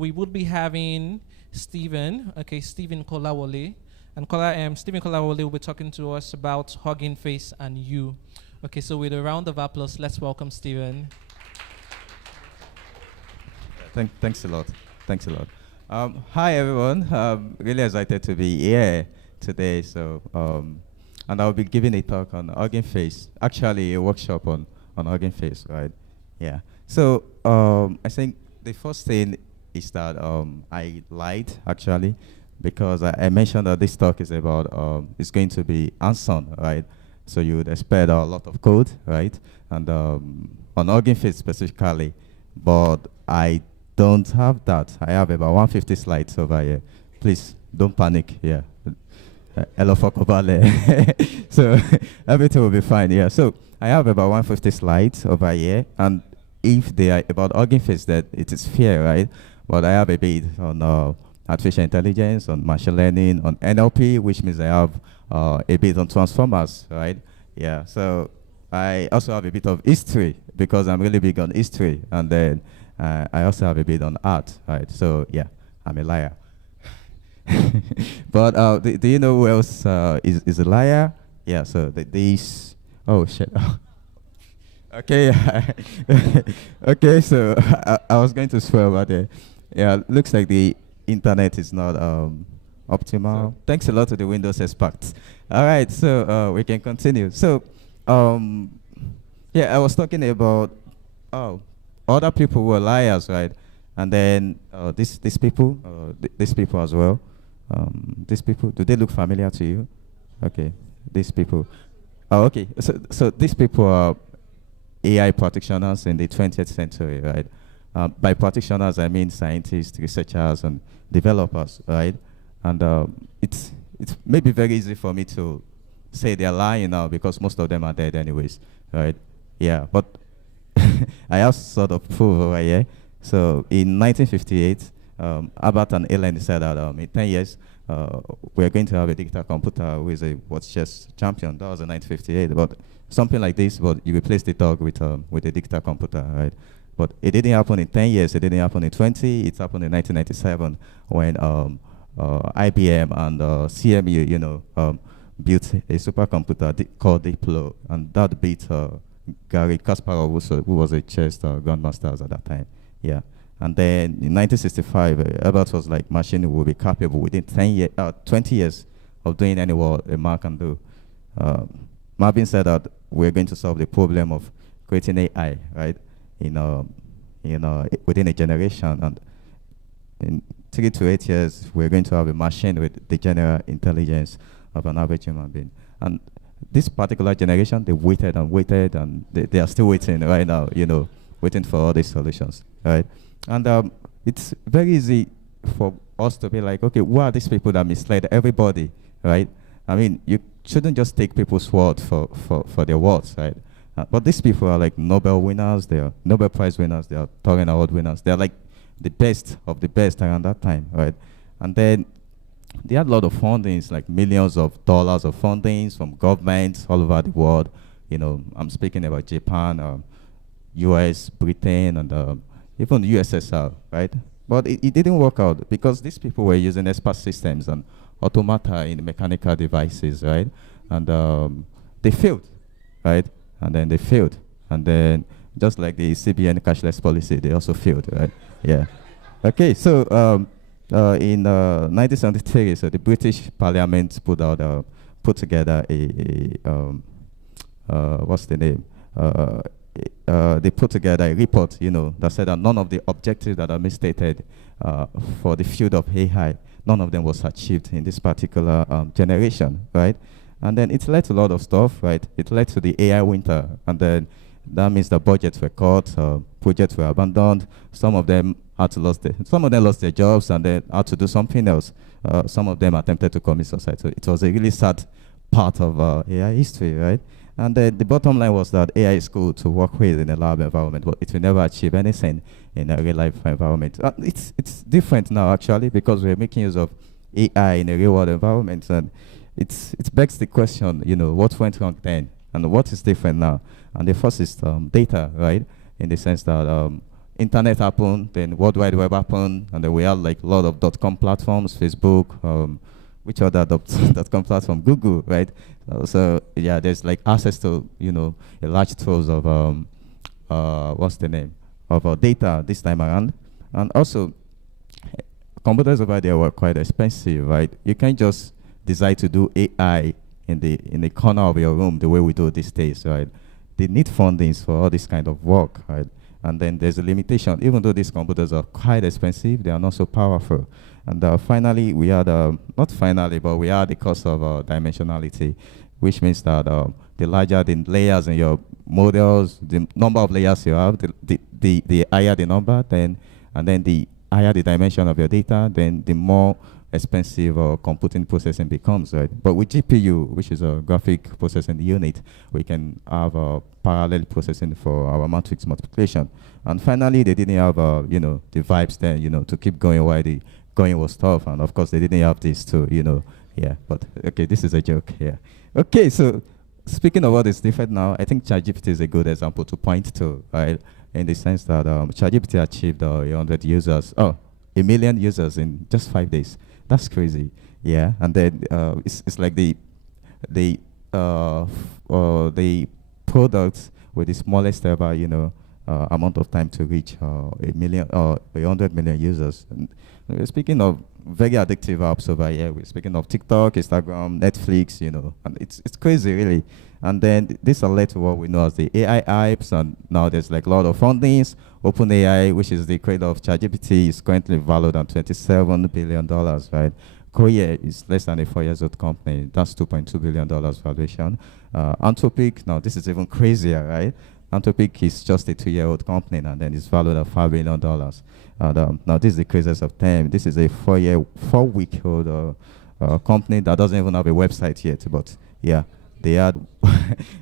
We would be having Stephen, Stephen Kolawole. And Stephen Kolawole will be talking to us about Huggingface and you. Okay, so with a round of applause, let's welcome Stephen. Thanks a lot. Thanks a lot. Hi, everyone. Really excited to be here today. So, and I'll be giving a talk on Huggingface, actually a workshop on Huggingface, right? Yeah. So, I think the first thing is that I lied, actually, because I mentioned that this talk is about, it's going to be hands-on, right? So you would expect a lot of code, right? And on Huggingface specifically, but I don't have that. I have about 150 slides over here. Please, don't panic, yeah. Hello, Kolawole. So everything will be fine, yeah. So I have about 150 slides over here, and if they are about Huggingface, that it is fair, right? But I have a bit on artificial intelligence, on machine learning, on NLP, which means I have a bit on transformers, right? Yeah, so I also have a bit of history because I'm really big on history, and then I also have a bit on art, right? So yeah, I'm a liar. But do you know who else is a liar? Yeah, so these, oh shit. Okay, okay, so I was going to swear about it. Yeah, looks like the internet is not optimal. So thanks a lot to the Windows experts. All right, so we can continue. So, yeah, I was talking about other people who are liars, right? And then these people as well. These people, do they look familiar to you? Okay, these people. Oh, okay. So these people are AI practitioners in the 20th century, right? By practitioners, I mean scientists, researchers, and developers, right? And it's maybe very easy for me to say they're lying now because most of them are dead anyways, right? Yeah, but I have sort of proof over here. So in 1958, Albert and Ellen said that in 10 years, we're going to have a digital computer who is a world chess champion. That was in 1958. But something like this, but you replace the dog with a digital computer, right? But it didn't happen in 10 years. It didn't happen in 20. It happened in 1997 when IBM and CMU, built a supercomputer called Diplo, and that beat Garry Kasparov, who was a chess grandmaster at that time. Yeah. And then in 1965, Albert was like, machine will be capable within 20 years of doing any what a man can do. Marvin said that we're going to solve the problem of creating AI, right? Within a generation, and in 3 to 8 years, we're going to have a machine with the general intelligence of an average human being. And this particular generation, they waited and waited, and they are still waiting right now, waiting for all these solutions, right? And it's very easy for us to be like, okay, who are these people that misled everybody, right? I mean, you shouldn't just take people's word for their words, right? But these people are like Nobel winners, they are Nobel Prize winners, they are Turing Award winners. They're like the best of the best around that time, right? And then they had a lot of fundings, like millions of dollars of fundings from governments all over the world. I'm speaking about Japan, US, Britain, and even USSR, right? But it didn't work out because these people were using expert systems and automata in mechanical devices, right? And they failed, right? And then they failed. And then just like the CBN cashless policy, they also failed, right? Yeah. Okay, so in 1973, so the British Parliament put together what's the name? They put together a report, that said that none of the objectives that are misstated for the field of AI, none of them was achieved in this particular generation, right? And then it led to a lot of stuff, right? It led to the AI winter, and then that means the budgets were cut, projects were abandoned. Some of them lost their jobs, and they had to do something else. Some of them attempted to commit suicide. So it was a really sad part of AI history, right? And the bottom line was that AI is cool to work with in a lab environment, but it will never achieve anything in a real life environment. It's different now, actually, because we're making use of AI in a real world environment, and it begs the question, what went wrong then, and what is different now? And the first is data, right? In the sense that internet happened, then World Wide Web happened, and then we had like a lot of .com platforms, Facebook, which other .com platform, Google, right? So yeah, there's like access to, you know, a large troves of what's the name of data this time around, and also computers over there were quite expensive, right? You can't just decide to do AI in the corner of your room the way we do these days, right? They need fundings for all this kind of work, right? And then there's a limitation. Even though these computers are quite expensive, they are not so powerful. And finally, we had, not finally, but we had the cost of dimensionality, which means that the larger the layers in your models, the number of layers you have, the higher the number, then, and then the higher the dimension of your data, then the more expensive computing processing becomes, right? But with GPU, which is a graphic processing unit, we can have parallel processing for our matrix multiplication. And finally, they didn't have, you know, the vibes then, you know, to keep going while the going was tough. And of course, they didn't have this too, you know, yeah. But okay, this is a joke, yeah. Okay, so speaking of what is different now, I think ChatGPT is a good example to point to, right? In the sense that ChatGPT achieved 100 users, 1,000,000 users in just 5 days. That's crazy, yeah. And then it's like the product with the smallest ever, you know, amount of time to reach 100 million users. And we're speaking of very addictive apps over here. We're speaking of TikTok, Instagram, Netflix, you know, and it's crazy, really. And then this led to what we know as the AI hypes, and now there's like a lot of fundings. OpenAI, which is the creator of ChatGPT, is currently valued at $27 billion, right? Korea is less than a 4-year-old company. That's $2.2 billion valuation. Anthropic, now this is even crazier, right? Anthropic is just a 2-year-old company, and then it's valued at $5 billion. And now this is the craziest of them. This is a 4-week-old company that doesn't even have a website yet, but yeah. They had,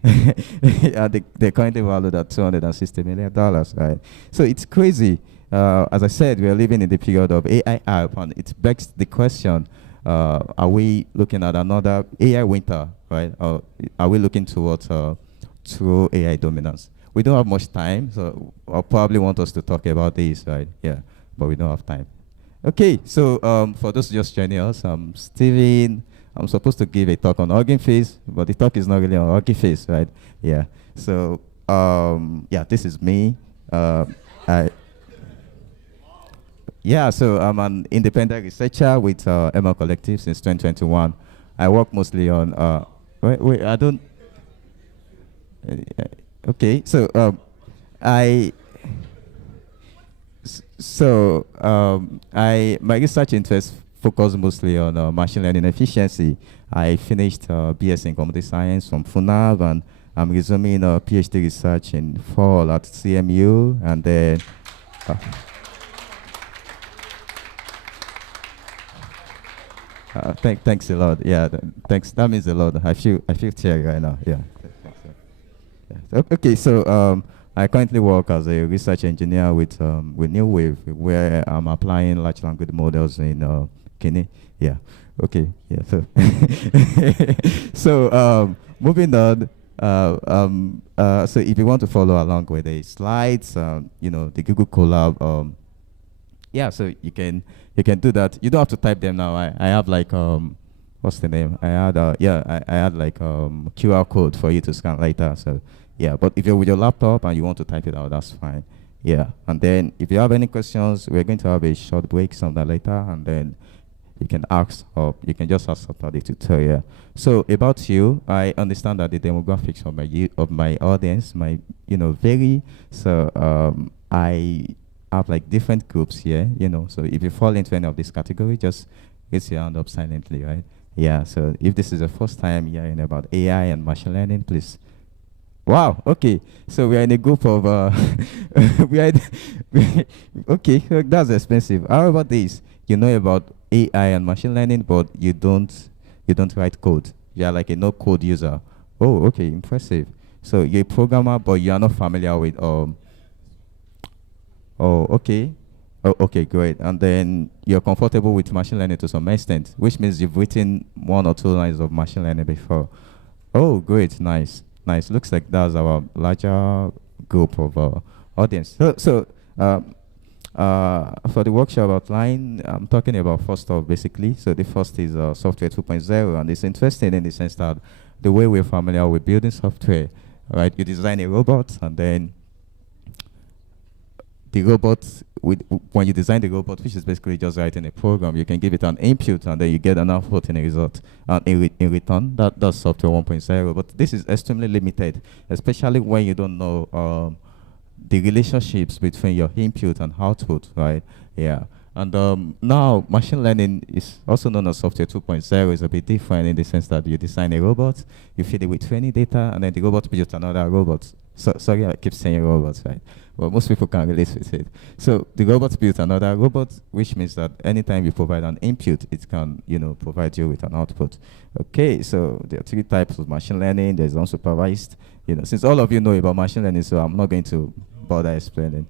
they're currently valued at $260 million, right? So it's crazy. As I said, we are living in the period of AI hype, and it begs the question, are we looking at another AI winter, right? Or are we looking towards true AI dominance? We don't have much time, so I'll probably want us to talk about this, right? Yeah, but we don't have time. Okay, so for those just joining us, I'm Steven. I'm supposed to give a talk on Huggingface, but the talk is not really on Huggingface, right? Yeah. So, yeah, this is me. So I'm an independent researcher with ML Collective since 2021. I work mostly on, wait, I don't, okay, so my research interests focus mostly on machine learning efficiency. I finished BS in computer science from FUNAB, and I'm resuming PhD research in fall at CMU, and then thanks a lot. Yeah, thanks. That means a lot. I feel teary right now. Yeah. Yeah. Okay, so I currently work as a research engineer with New Wave, where I'm applying large language models in Kenya. Yeah. Okay. Yeah. So, so moving on. So if you want to follow along with the slides, you know, the Google Colab. Yeah. So you can do that. You don't have to type them now. I have like what's the name? I had I had like QR code for you to scan later. So yeah. But if you're with your laptop and you want to type it out, that's fine. Yeah. And then if you have any questions, we're going to have a short break sometime later, and then you can ask, or you can just ask after the tutorial. So about you, I understand that the demographics of my audience, vary. So I have like different groups here, you know. So if you fall into any of this category, just raise your hand up silently, right? Yeah. So if this is the first time hearing about AI and machine learning, please. Wow. Okay. So we are in a group of okay. That's expensive. How about this? You know about AI and machine learning, but you don't write code. You are like a no-code user. Oh, okay, impressive. So you're a programmer, but you are not familiar with Oh, okay. Oh, okay, great. And then you're comfortable with machine learning to some extent, which means you've written 1 or 2 lines of machine learning before. Oh, great, nice. Looks like that's our larger group of audience. So For the workshop outline, I'm talking about first off, basically. So the first is software 2.0, and it's interesting in the sense that the way we're familiar with building software, right? You design a robot, and then the robot, when you design the robot, which is basically just writing a program, you can give it an input, and then you get an output in a result. And in return, that's software 1.0. But this is extremely limited, especially when you don't know the relationships between your input and output, right? Yeah. And now machine learning is also known as software 2.0. Is a bit different in the sense that you design a robot, you feed it with training data, and then the robot builds another robot. Sorry, I keep saying robots, right? Well, most people can relate with it. So the robot builds another robot, which means that anytime you provide an input, it can, provide you with an output. Okay, so there are three types of machine learning. There's unsupervised. Since all of you know about machine learning, so I'm not going to bother explaining.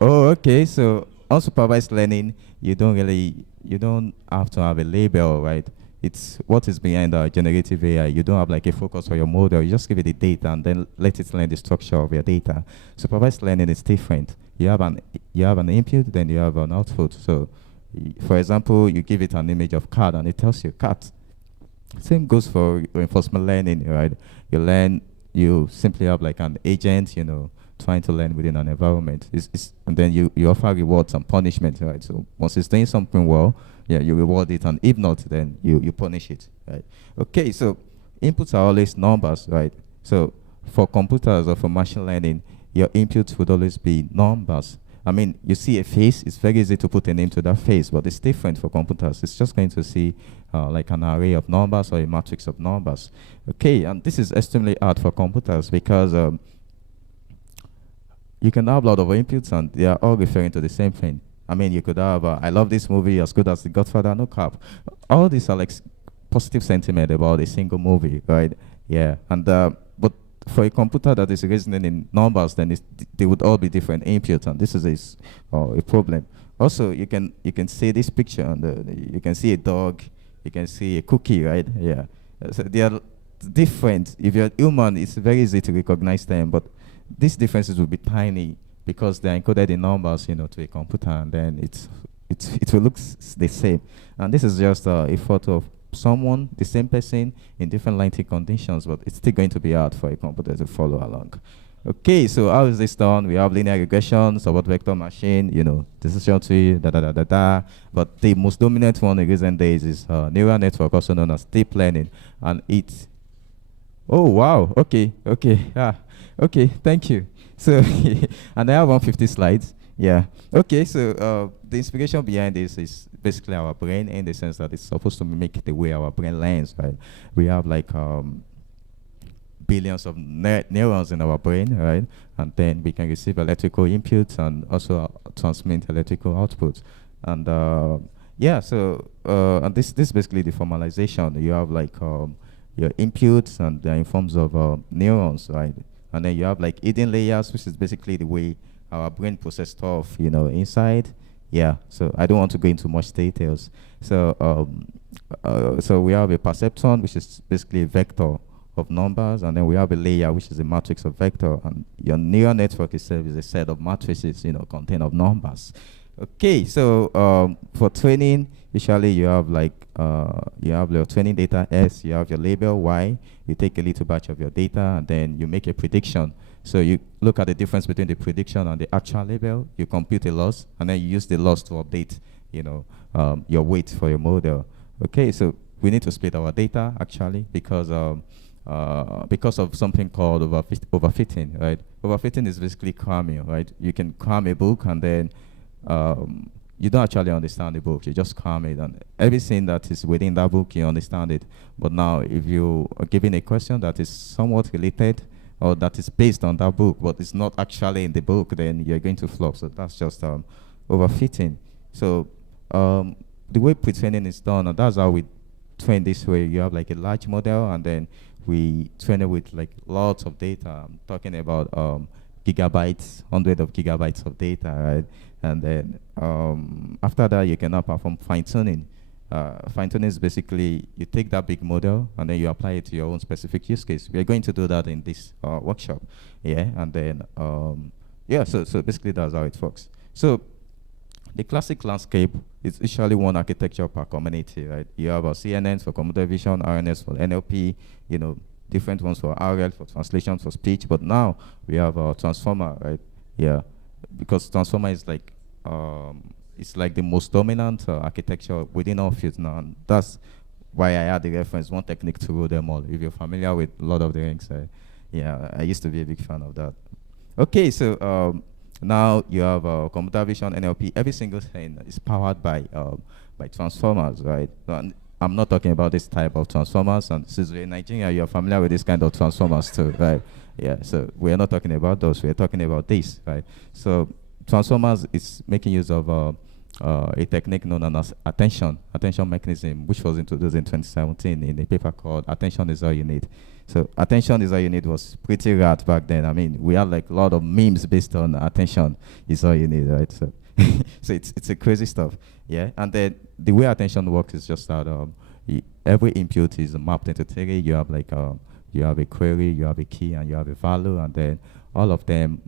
Okay. So unsupervised learning, you don't have to have a label, right? It's what is behind generative AI. You don't have like a focus for your model. You just give it the data and then let it learn the structure of your data. Supervised learning is different. You have an input, then you have an output. So, for example, you give it an image of cat, and it tells you cat. Same goes for reinforcement learning, right? You simply have like an agent, trying to learn within an environment. And then you offer rewards and punishment, right? So once it's doing something well, you reward it, and if not, then you punish it, right? Okay, so inputs are always numbers, right? So for computers or for machine learning, your inputs would always be numbers. I mean, you see a face, it's very easy to put a name to that face, but it's different for computers. It's just going to see like an array of numbers or a matrix of numbers. Okay, and this is extremely hard for computers because you can have a lot of inputs and they are all referring to the same thing. I mean, you could have, I love this movie as good as The Godfather, no cap. All these are like positive sentiment about a single movie, right? Yeah, and but for a computer that is reasoning in numbers, then they would all be different inputs, and this is a problem. Also, you can see this picture, and you can see a dog, you can see a cookie, right? Yeah, so they are different. If you're human, it's very easy to recognize them, but these differences will be tiny because they're encoded in numbers, to a computer, and then it will look the same. And this is just a photo of someone, the same person, in different lighting conditions, but it's still going to be hard for a computer to follow along. Okay, so how is this done? We have linear regression, support vector machine, decision tree, But the most dominant one in recent days is neural network, also known as deep learning, and it's. Oh wow! Okay. Okay, thank you. So, and I have 150 slides. Yeah. Okay, so the inspiration behind this is basically our brain, in the sense that it's supposed to mimic the way our brain learns, right? We have like billions of neurons in our brain, right? And then we can receive electrical inputs and also transmit electrical outputs. And and this is basically the formalization. You have like your inputs, and they're in forms of neurons, right? And then you have like hidden layers, which is basically the way our brain processes stuff, inside. Yeah, so I don't want to go into much details. So so we have a perceptron, which is basically a vector of numbers, and then we have a layer, which is a matrix of vector, and your neural network itself is a set of matrices, contained of numbers. Okay, so for training, usually you have like you have your training data S, you have your label Y, you take a little batch of your data, and then you make a prediction. So you look at the difference between the prediction and the actual label, you compute a loss, and then you use the loss to update, your weight for your model. Okay, so we need to split our data actually because of something called overfitting, right? Overfitting is basically cramming, right? You can cram a book, and then you don't actually understand the book. You just cram it, and everything that is within that book, you understand it. But now, if you are given a question that is somewhat related or that is based on that book, but it's not actually in the book, then you're going to flop. So that's just overfitting. So the way pre-training is done, and that's how we train this way. You have like a large model, and then we train it with like lots of data. I'm talking about gigabytes, hundreds of gigabytes of data, right? And then after that, you can now perform fine-tuning. Fine-tuning is basically you take that big model and then you apply it to your own specific use case. We are going to do that in this workshop, yeah. And then Yeah, so basically that's how it works. So the classic landscape is usually one architecture per community, right? You have CNNs for computer vision, RNS for NLP, you know, different ones for RL, for translation, for speech. But now we have a transformer, right? Yeah, because transformer is like, it's like the most dominant architecture within all fields now. And that's why I had the reference, one technique to rule them all. If you're familiar with Lord of the Rings, yeah, I used to be a big fan of that. Okay, so now you have computer vision, NLP. Every single thing is powered by transformers, right? And I'm not talking about this type of transformers. And since we're in Nigeria, you're familiar with this kind of transformers too, right? Yeah. So we're not talking about those. We're talking about this, right? So transformers is making use of a technique known as attention mechanism, which was introduced in 2017 in a paper called "Attention is All You Need." So attention is all you need was pretty rad back then. I mean, we had like a lot of memes based on attention is all you need, right? So, so it's a crazy stuff, yeah. And then the way attention works is just that every input is mapped into three. You have like you have a query, you have a key, and you have a value, and then all of them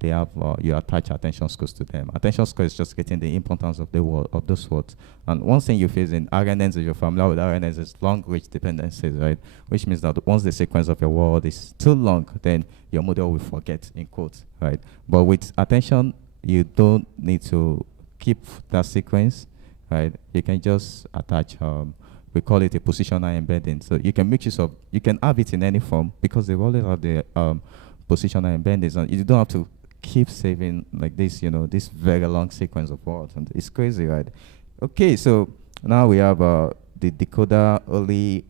they have you attach attention scores to them. Attention score is just getting the importance of the word of those words. And one thing you face in RNNs, if you're familiar with RNNs, is long range dependencies, right? Which means that once the sequence of your word is too long, then your model will forget, in quotes, right? But with attention, you don't need to keep that sequence, right? You can just attach we call it a positional embedding. So you can make use of, you can have it in any form because they always have the positional embeddings, and you don't have to keep saving like this, you know, this very long sequence of words, and it's crazy, right? Okay, so now we have the decoder only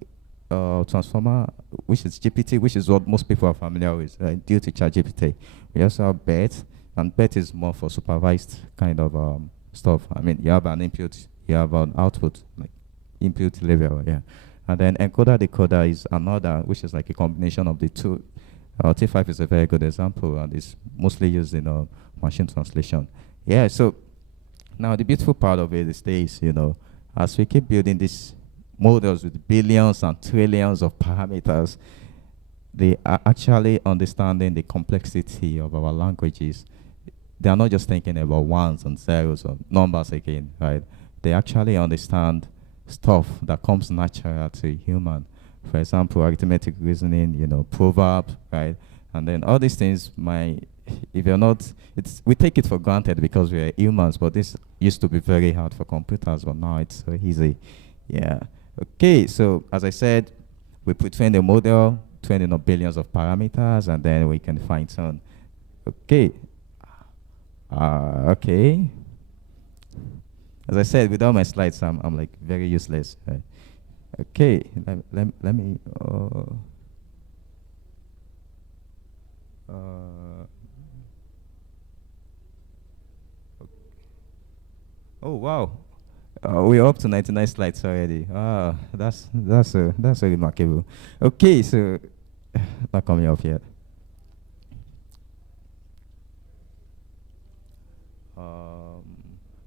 transformer, which is GPT, which is what most people are familiar with, right? Due to ChatGPT. We also have BERT, and BERT is more for supervised kind of stuff. I mean, you have an input, you have an output, like input level, yeah. And then encoder decoder is another, which is like a combination of the two. T5 is a very good example, and it's mostly used in machine translation. Yeah, so now the beautiful part of it is this, you know, as we keep building these models with billions and trillions of parameters, they are actually understanding the complexity of our languages. They are not just thinking about ones and zeros or numbers again, right? They actually understand stuff that comes natural to a human. For example, arithmetic reasoning, you know, proverb, right? And then all these things, if you're not, we take it for granted because we're humans, but this used to be very hard for computers, but now it's so easy. Yeah. Okay, so as I said, we pre-train the model, training up billions of parameters, and then we can fine tune. Okay. Okay. As I said, without my slides, I'm like very useless. Right? Okay, let me. Oh wow, we're up to 99 slides already. Ah, that's remarkable. Okay, so not coming up yet.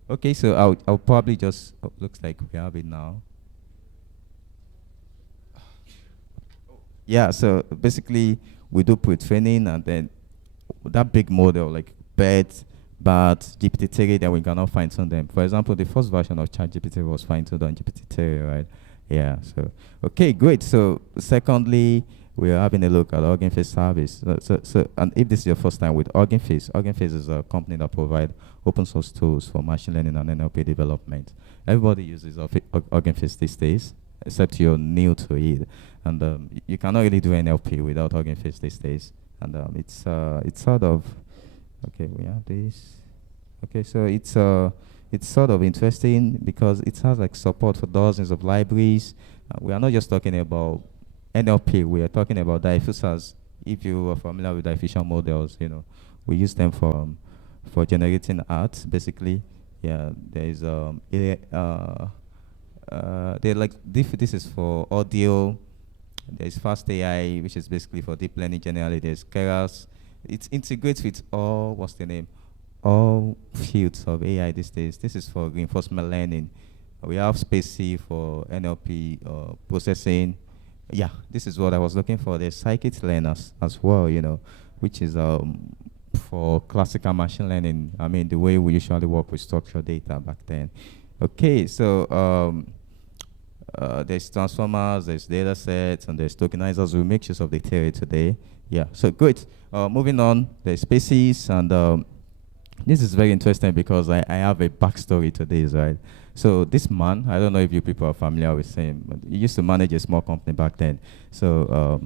Okay, so I'll probably just looks like we have it now. Yeah, so basically we do pre-training, and then that big model like BERT, but GPT-3, then we cannot fine-tune them. For example, the first version of ChatGPT was fine-tuned on GPT-3, right? Yeah, so, okay, great. So secondly, we are having a look at Huggingface service. And if this is your first time with Huggingface is a company that provides open source tools for machine learning and NLP development. Everybody uses Huggingface these days, except you're new to it. And you cannot really do NLP without Huggingface these days. And it's sort of, okay, we have this. Okay, so it's sort of interesting because it has like support for dozens of libraries. We are not just talking about NLP, we are talking about diffusers. If you are familiar with diffusion models, you know, we use them for generating art, basically. Yeah, there is they're like this is for audio. There's Fast AI, which is basically for deep learning generally. There's Keras. It integrates with all fields of AI these days. This is for reinforcement learning. We have Spacey for NLP processing. Yeah, this is what I was looking for. There's scikit-learn as well, you know, which is for classical machine learning. I mean, the way we usually work with structured data back then. Okay, so there's transformers, there's datasets, and there's tokenizers. We make use of the theory today. Yeah, so good. Moving on, there's species, and this is very interesting because I have a backstory to this, right? So this man, I don't know if you people are familiar with him, but he used to manage a small company back then. So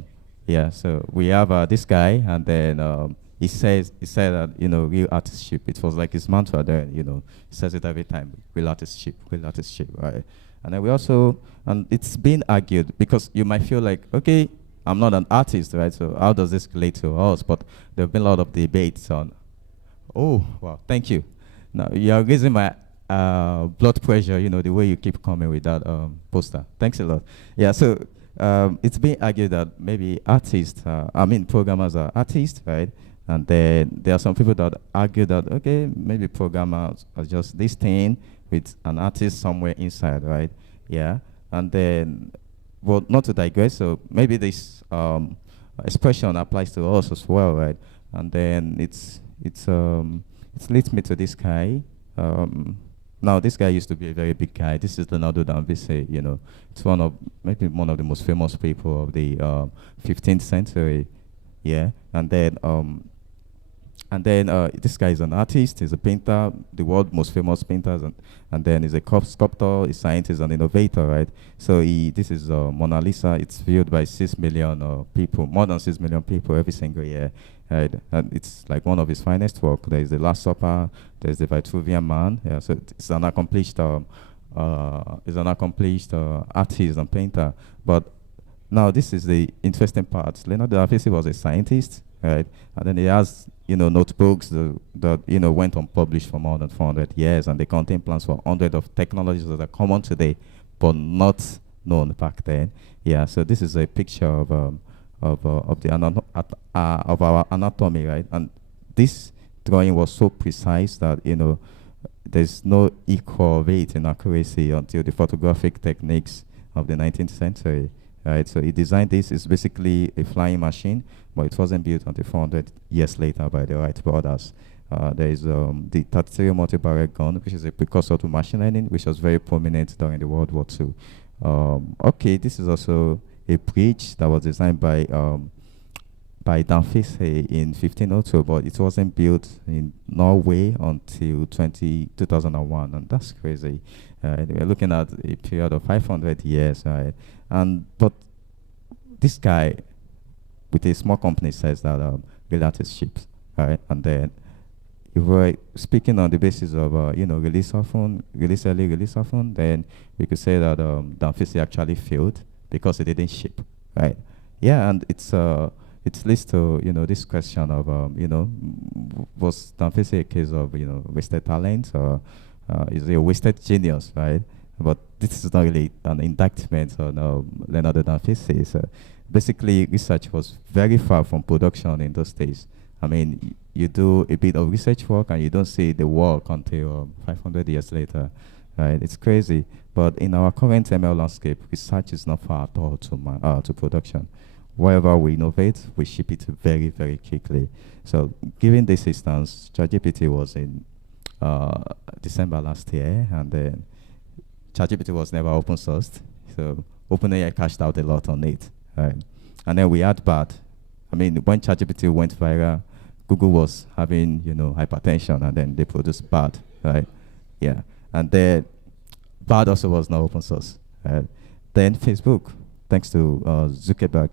yeah, so we have this guy, and then he said that, you know, real artistship. It was like his mantra there, you know, he says it every time, real artistship, right? And then we also, and it's been argued because you might feel like, okay, I'm not an artist, right? So how does this relate to us? But there have been a lot of debates on, oh, wow, thank you. Now, you're raising my blood pressure, you know, the way you keep coming with that poster. Thanks a lot. Yeah, so it's been argued that maybe artists, programmers are artists, right? And then there are some people that argue that, okay, maybe programmers are just this thing with an artist somewhere inside, right? Yeah, and then, well, not to digress, so maybe this expression applies to us as well, right? And then it leads me to this guy. Now, this guy used to be a very big guy. This is Leonardo da Vinci, you know. It's maybe one of the most famous people of the 15th century, yeah. And then this guy is an artist, he's a painter, the world's most famous painters, and then he's a sculptor, a scientist, and innovator, right? So this is Mona Lisa. It's viewed by 6 million people, more than 6 million people every single year, right? And it's like one of his finest work. There's the Last Supper, there's the Vitruvian Man. Yeah, so it's an accomplished artist and painter. But now this is the interesting part. Leonardo da Vinci was a scientist, right? And then he has, you know, notebooks that you know, went unpublished for more than 400 years, and they contain plans for hundreds of technologies that are common today, but not known back then. Yeah, so this is a picture of our anatomy, right? And this drawing was so precise that, you know, there's no equal rate in accuracy until the photographic techniques of the 19th century. Right, so he designed this. It's basically a flying machine, but it wasn't built until 400 years later by the Wright brothers. There is the 33 multi-barrel gun, which is a precursor to machine learning, which was very prominent during the World War II. Okay, this is also a bridge that was designed by Danfis in 1502, but it wasn't built in Norway until 2001, and that's crazy. We're looking at a period of 500 years, right? But this guy with a small company says that real artistships, right? And then if we're speaking on the basis of you know, release often, release early, release often, then we could say that Danfisi actually failed because it didn't ship, right? Yeah, and it leads to, you know, this question of you know, was Danfisi a case of, you know, wasted talent, or is he a wasted genius, right? But this is not really an indictment on Leonardo da Vinci. So basically, research was very far from production in those days. I mean, you do a bit of research work and you don't see the work until 500 years later, right? It's crazy. But in our current ML landscape, research is not far at all to production. Wherever we innovate, we ship it very, very quickly. So given this instance, ChatGPT was in December last year, and then ChatGPT was never open sourced, so OpenAI cashed out a lot on it, right? And then we had BERT. I mean, when ChatGPT went viral, Google was having, you know, hypertension, and then they produced BERT, right? Yeah, and then BERT also was not open source, right? Then Facebook, thanks to Zuckerberg,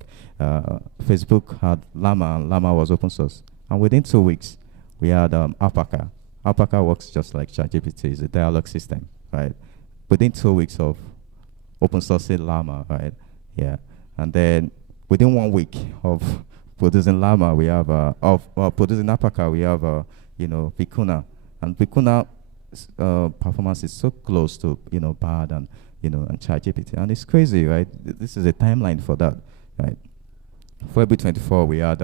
Facebook had Llama, and Llama was open source. And within 2 weeks, we had Alpaca. Alpaca works just like ChatGPT, it's a dialogue system, right? Within 2 weeks of open sourcing Llama, right? Yeah, and then within 1 week of producing Llama, we have producing Alpaca, we have you know, Vicuna, and Vicuna performance is so close to, you know, BARD and, you know, and ChatGPT, and it's crazy, right? This is a timeline for that, right? For February 24, we had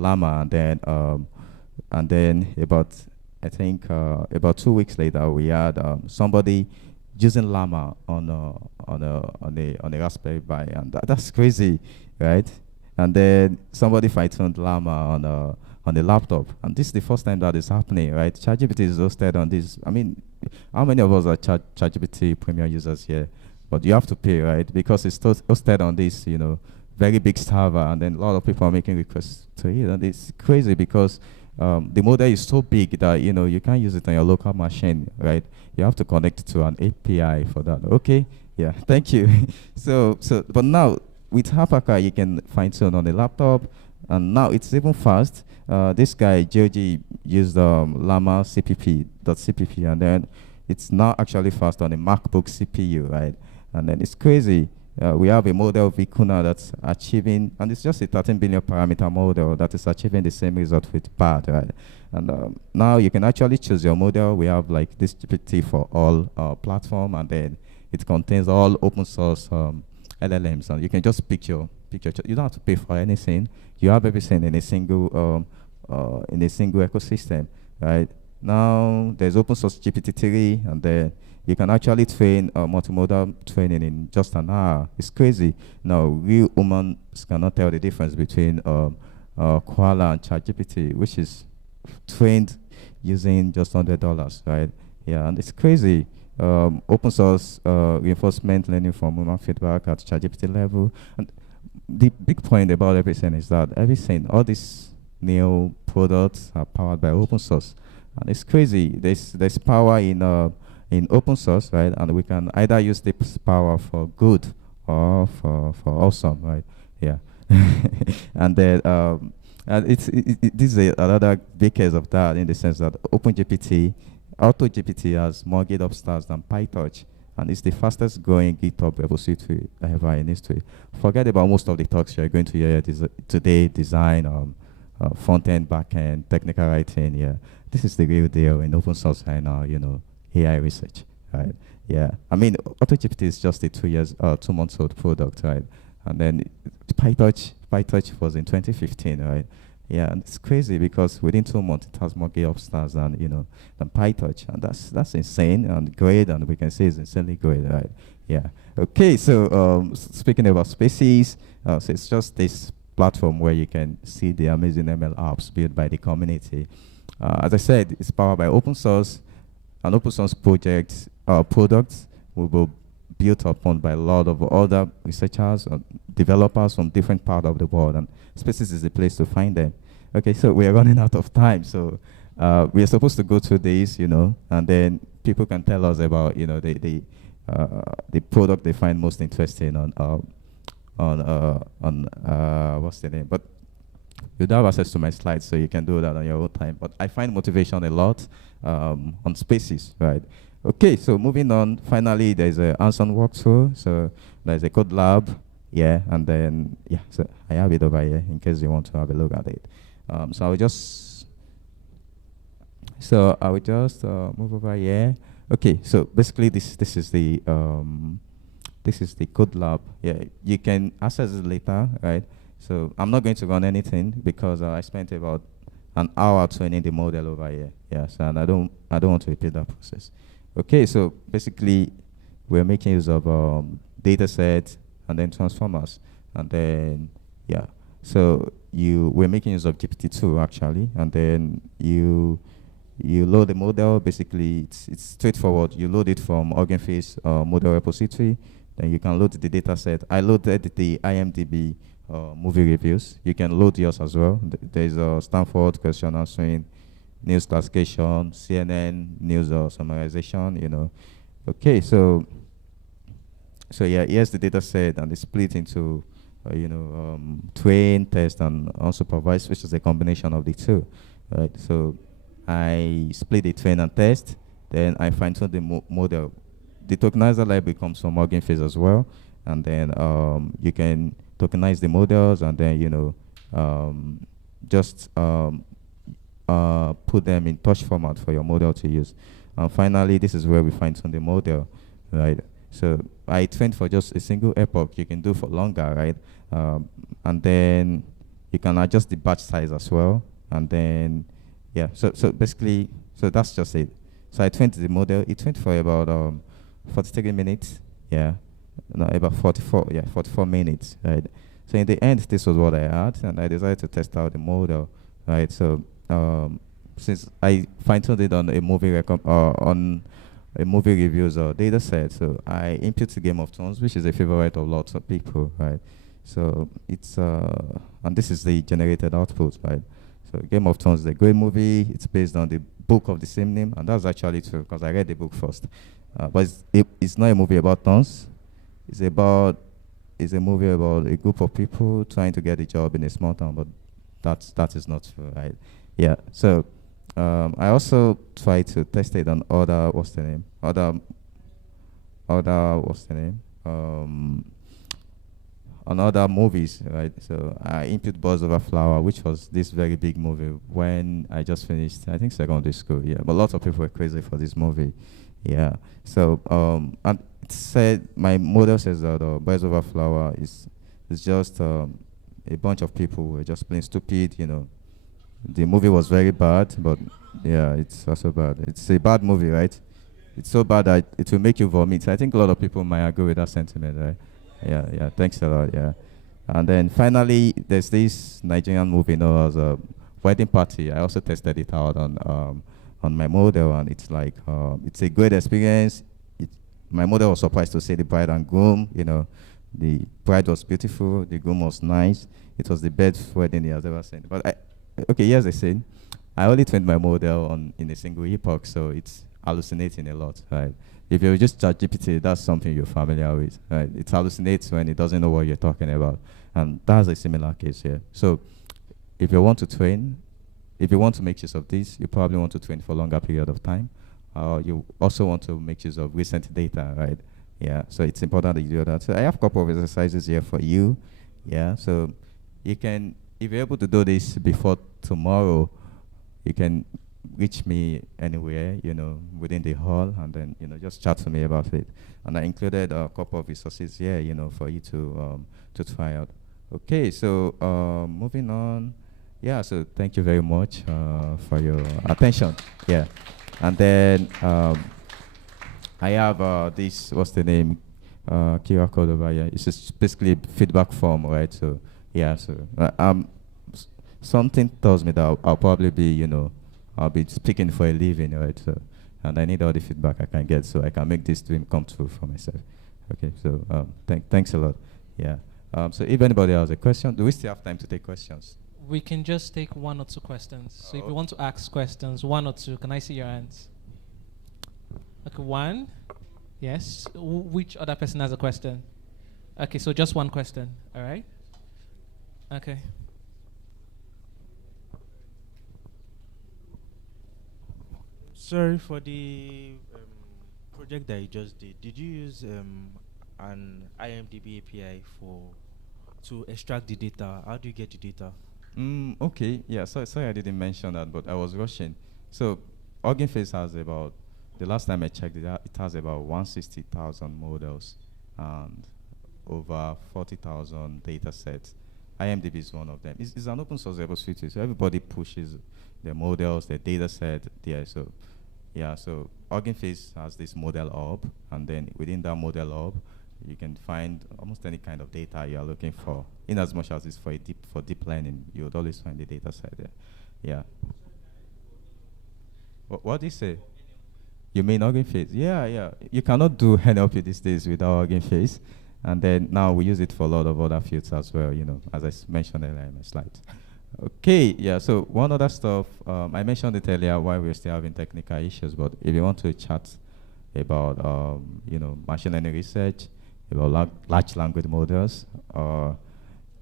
Llama, and then about, I think about 2 weeks later, we had somebody using Llama on a Raspberry Pi, and that's crazy, right? And then somebody fine-tuned Llama on the laptop. And this is the first time that is happening, right? ChatGPT is hosted on this. I mean, how many of us are ChatGPT premium users here? But you have to pay, right? Because it's hosted on this, very big server, and then a lot of people are making requests to it. And it's crazy because the model is so big that, you can't use it on your local machine, right? You have to connect to an API for that. Okay, yeah, thank you. But now, with Hapacker, you can fine-tune on the laptop, and now it's even fast. This guy, Georgie, used Llama CPP, and then it's now actually fast on a MacBook CPU, right? And then it's crazy. We have a model, Vicuna, that's achieving, and it's just a 13 billion parameter model that is achieving the same result with BERT, right? And now you can actually choose your model. We have like this GPT for all platform, and then it contains all open source LLMs, and you can just pick your. You don't have to pay for anything. You have everything in a single ecosystem, right? Now there's open source GPT-3, and then you can actually train multimodal training in just an hour. It's crazy. Now, real humans cannot tell the difference between Koala and ChatGPT, which is trained using just $100, right? Yeah, and it's crazy. Open source reinforcement learning from human feedback at ChatGPT level. And the big point about everything is that all these new products are powered by open source. And it's crazy. There's power in open source, right? And we can either use this power for good or for awesome, right? Yeah. And then this is another big case of that, in the sense that AutoGPT has more GitHub stars than PyTorch, and it's the fastest growing GitHub repository ever in history. Forget about most of the talks you're going to hear today, design, front-end, back-end, technical writing. Yeah, this is the real deal in open source right now, AI research, right? Yeah, I mean, AutoGPT is just a 2 months old product, right? And then PyTorch was in 2015, right? Yeah, and it's crazy because within 2 months it has more GitHub stars than PyTorch, and that's insane and great, and we can say it's insanely great, right? Yeah. Okay, so speaking about Spaces, so it's just this platform where you can see the amazing ML apps built by the community. As I said, it's powered by open source. An open source products will be built upon by a lot of other researchers and developers from different parts of the world, and Spaces is the place to find them. Okay, so we are running out of time, so we are supposed to go through this, and then people can tell us about, the product they find most interesting on what's the name? But you don't have access to my slides, so you can do that on your own time. But I find motivation a lot on Spaces, right? Okay, so moving on. Finally, there's a hands-on workflow. So there's a code lab, yeah, and then so I have it over here in case you want to have a look at it. So I will just move over here. Okay, so basically this is the code lab. Yeah, you can access it later, right? So I'm not going to run anything because I spent about an hour training the model over here. Yes, and I don't want to repeat that process. Okay, so basically we're making use of datasets and then transformers, and then so we're making use of GPT-2 actually, and then you load the model. Basically, it's straightforward. You load it from Huggingface model repository. Then you can load the dataset. I loaded the IMDb movie reviews. You can load yours as well. There's a Stanford question answering, news classification, CNN news summarization. Okay, so yeah, here's the data set, and it's split into train, test, and unsupervised, which is a combination of the two, right? So I split the train and test, then I fine-tune the model. The tokenizer library comes from Huggingface as well, and then you can tokenize the models, and then just put them in touch format for your model to use. And finally, this is where we fine-tune the model, right? So I trained for just a single epoch. You can do for longer, right? And then you can adjust the batch size as well. And then, so basically, so that's just it. So I trained the model. It trained for about 43 minutes. Yeah, no, about 44 minutes, right? So in the end, this was what I had, and I decided to test out the model. right? So since I fine-tuned it on a on a movie reviews or data set, so I input the Game of Thrones, which is a favorite of lots of people, right? So it's and this is the generated output, right? So Game of Thrones is a great movie. It's based on the book of the same name, and that's actually true because I read the book first. But it's not a movie about thorns. It's it's a movie about a group of people trying to get a job in a small town, but that is not true, right? Yeah. So I also try to test it on other what's the name on other movies, right? So I input Birds Over Flower, which was this very big movie when I just finished, I think, secondary school. Yeah, but lots of people were crazy for this movie. Yeah. So and it said my model says that Birds Over Flower is just a bunch of people who were just plain stupid. You know, the movie was very bad, but yeah, it's also bad. It's a bad movie, right? It's so bad that it will make you vomit. I think a lot of people might agree with that sentiment, right? Yeah, yeah. Thanks a lot. Yeah, and then finally, there's this Nigerian movie known as Wedding Party. I also tested it out on my model, and it's like it's a great experience. My model was surprised to see the bride and groom. You know, the bride was beautiful, the groom was nice. It was the best wedding he has ever seen. But okay, here's the thing. I only trained my model in a single epoch, so it's hallucinating a lot, right? If you just chat GPT, that's something you're familiar with, right? It hallucinates when it doesn't know what you're talking about. And that's a similar case here. So if you want to train, if you want to make use of this, you probably want to train for a longer period of time. You also want to make use of recent data, right? Yeah, so it's important that you do that. So I have a couple of exercises here for you. Yeah, so you can, if you're able to do this before tomorrow, you can reach me anywhere, you know, within the hall, and then, you know, just chat to me about it. And I included a couple of resources here, you know, for you to try out. Okay, so moving on. Yeah, so thank you very much for your attention. Yeah, and then I have this, what's the name? QR code over here. It's just basically a feedback form, right? So yeah, so something tells me that I'll probably be, you know, I'll be speaking for a living, right? So, and I need all the feedback I can get so I can make this dream come true for myself. Okay, so thanks a lot. Yeah. So if anybody has a question, do we still have time to take questions? We can just take one or two questions. So if you want to ask questions, one or two, can I see your hands? Okay, one. Yes. Which other person has a question? Okay, so just one question. All right. Okay. Sorry for the project that you just did. Did you use an IMDb API to extract the data? How do you get the data? Okay, yeah, sorry I didn't mention that, but I was rushing. So Huggingface has about, the last time I checked it has about 160,000 models and over 40,000 data sets. IMDb is one of them. It's an open source repository, so everybody pushes their models, their data set there. So yeah, so Huggingface has this model hub, and then within that model hub, you can find almost any kind of data you are looking for. In as much as it's for deep learning, you would always find the data set there. Yeah. What do you say? You mean Huggingface? Yeah, yeah. You cannot do NLP these days without Huggingface. And then now we use it for a lot of other fields as well, you know, as I mentioned earlier in my slides. Okay, yeah, so one other stuff, I mentioned it earlier while we were still having technical issues, but if you want to chat about, you know, machine learning research, about large language models, or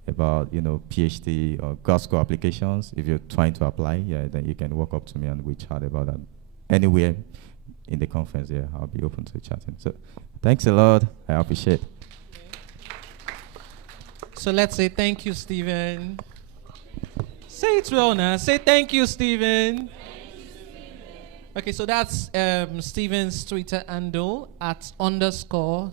about, you know, PhD or grad school applications, if you're trying to apply, yeah, then you can walk up to me and we chat about that. Anywhere in the conference, yeah, I'll be open to chatting. So thanks a lot, I appreciate it. So let's say thank you, Stephen. Say it well now. Say thank you, Stephen. Okay, so that's Stephen's Twitter handle @_Stephen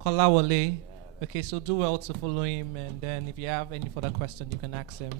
Kolawole. Okay, so do well to follow him, and then if you have any further questions, you can ask him.